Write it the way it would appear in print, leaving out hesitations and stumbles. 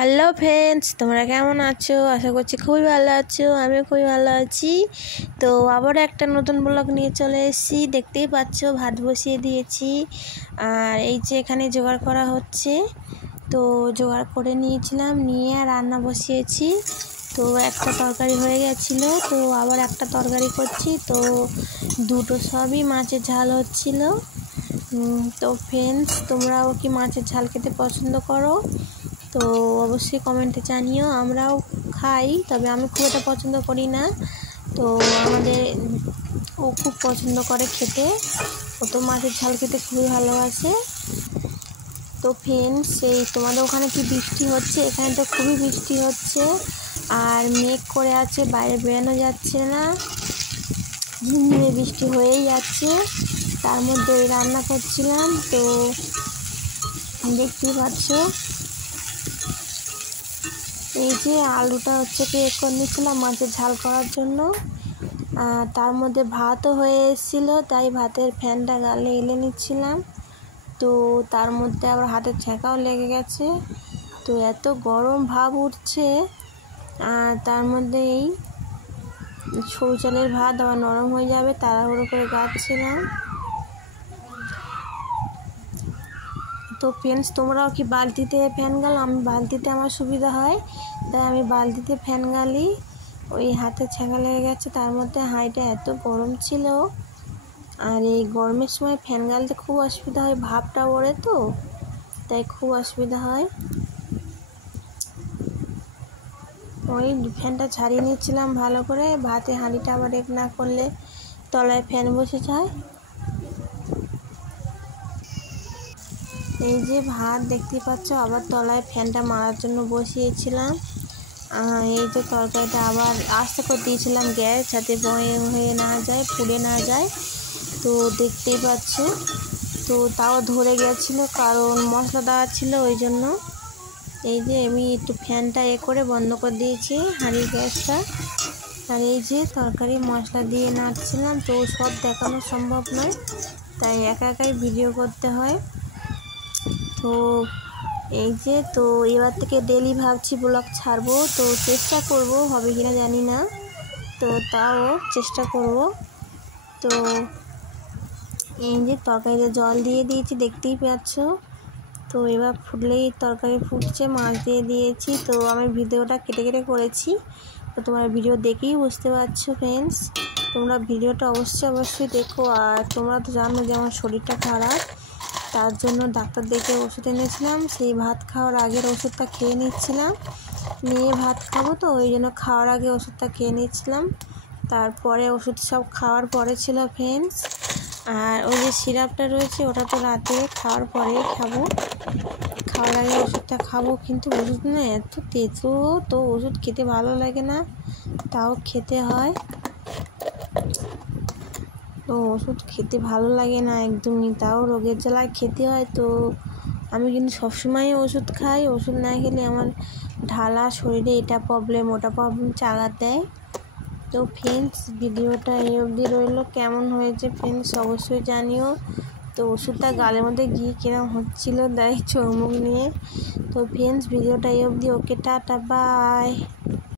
Hello friends, তোমরা কেমন আছো? আশা করছি খুবই ভালো আছো। আমিও খুবই ভালো আছি। তো আবার একটা নতুন ব্লগ নিয়ে চলে এসেছি। দেখতেই পাচ্ছ ভাত বসিয়ে দিয়েছি, আর এই যে এখানে জোগাড় করা হচ্ছে। তো জোগাড় করে নিয়েছিলাম, নিয়ে রান্না বসিয়েছি। তো একটা তরকারি হয়ে গেছিলো, তো আবার একটা তরকারি করছি। তো দুটো সবই মাছের ঝাল হচ্ছিল। তো ফ্রেন্ডস, তোমরাও কি মাছের ঝাল খেতে পছন্দ করো? তো অবশ্যই কমেন্টে জানিও। আমরাও খাই, তবে আমি খুব একটা পছন্দ করি না। তো ও খুব পছন্দ করে খেতে। ও তো মাছের ঝাল খেতে খুবই ভালোবাসে। তো ফ্রেন্ডস, তোমাদের ওখানে কি বৃষ্টি হচ্ছে? এখানে তো খুবই বৃষ্টি হচ্ছে, আর মেঘ করে আছে, বাইরে বেরোনো যাচ্ছে না, ঝিমঝিমে বৃষ্টি হয়েই যাচ্ছে। তার মধ্যে রান্না করছিলাম। তো দেখতেই পাচ্ছ, এই যে আলুটা করে নিচ্ছিলাম মাছের ঝাল করার জন্য। তার মধ্যে ভাতও হয়ে এসেছিলো, তাই ভাতের ফ্যানটা গালে এলে নিচ্ছিলাম। তো তার মধ্যে আবার হাতের ছ্যাঁকাও লেগে গেছে। তো এত গরম ভাব উঠছে, আর তার মধ্যে এই সরু চালের ভাত আবার নরম হয়ে যাবে, তাড়াহুড়ো করে গাচ্ছিলাম। তো ফ্রেন্ডস, তোমরাও কি বালতিতে ফ্যান গালো? আমি বালতিতে আমার সুবিধা হয়, তাই আমি বালতিতে ফ্যান গালি। ওই হাতে ছ্যাঁকা লেগে গেছে, তার মধ্যে হাঁড়িটা এত গরম ছিল, আর এই গরমের সময় ফ্যান গালতে খুব অসুবিধা হয়, ভাপটা ওড়ে তো, তাই খুব অসুবিধা হয়। ওই ফ্যানটা ছাড়িয়ে নিচ্ছিলাম ভালো করে। ভাতে হাঁড়িটা আবার এক না করলে তলায় ফ্যান বসে যায়। এই যে ভাত দেখতে পাচ্ছ, আবার তলায় ফ্যানটা মারার জন্য বসিয়েছিলাম। এই যে তরকারিটা আবার আস্তে করে দিয়েছিলাম গ্যাস, যাতে হয়ে না যায়, পুড়ে না যায়। তো দেখতেই পাচ্ছ, তো তাও ধরে গেছিলো, কারণ মশলা দেওয়া ছিল, ওই জন্য। এই যে আমি একটু ফ্যানটা করে বন্ধ করে দিয়েছি হাঁড়ির গ্যাসটা। আর এই যে তরকারি মশলা দিয়ে নাড়ছিলাম। তো সব দেখানো সম্ভব নয়, তাই একা একাই ভিডিও করতে হয়। তো এই যে, তো এবার থেকে ডেলি ভাবছি ব্লগ ছাড়বো। তো চেষ্টা করব, হবে কিনা জানি না, তো তাও চেষ্টা করব। তো এই যে তরকারিতে জল দিয়ে দিয়েছি, দেখতেই পাচ্ছ। তো এবার ফুটলেই তরকারি ফুটছে, মাছ দিয়ে দিয়েছি। তো আমি ভিডিওটা কেটে কেটে করেছি, তো তোমার ভিডিও দেখেই বুঝতে পারছো ফ্রেন্ডস। তোমরা ভিডিওটা অবশ্যই দেখো। আর তোমরা তো জানো যে আমার শরীরটা খারাপ, তার জন্য ডাক্তার দেখে ওষুধ এনেছিলাম। সেই ভাত খাওয়ার আগের ওষুধটা খেয়ে নিচ্ছিলাম, নিয়ে ভাত খাবো, তো ওই জন্য খাওয়ার আগে ওষুধটা খেয়ে নিচ্ছিলাম। তারপরে ওষুধ সব খাওয়ার পরে ছিল ফ্রেন্ডস। আর ওই যে সিরাপটা রয়েছে, ওটা তো রাতে খাওয়ার পরেই খাবো। খাওয়ার আগে ওষুধটা খাবো, কিন্তু ওষুধ না এত তেতো, তো ওষুধ খেতে ভালো লাগে না, তাও খেতে হয়। তো ওষুধ খেতে ভালো লাগে না একদমই, তাও রোগের জ্বালায় খেতে হয়। তো আমি কিন্তু সবসময় ওষুধ খাই, ওষুধ না খেলে আমার ঢালা শরীরে এটা প্রবলেম ওটা প্রবলেম চাগাত দেয়। তো ফ্রেন্ডস, ভিডিওটা এই অবধি রইলো। কেমন হয়েছে ফ্রেন্ডস অবশ্যই জানিও। তো ওষুধটা গালের মধ্যে গিয়ে কিরম হচ্ছিলো, তাই চোখ মুখ নিয়ে। তো ফ্রেন্ডস, ভিডিওটা এই অবধি। ওকে, টাটা, বাই।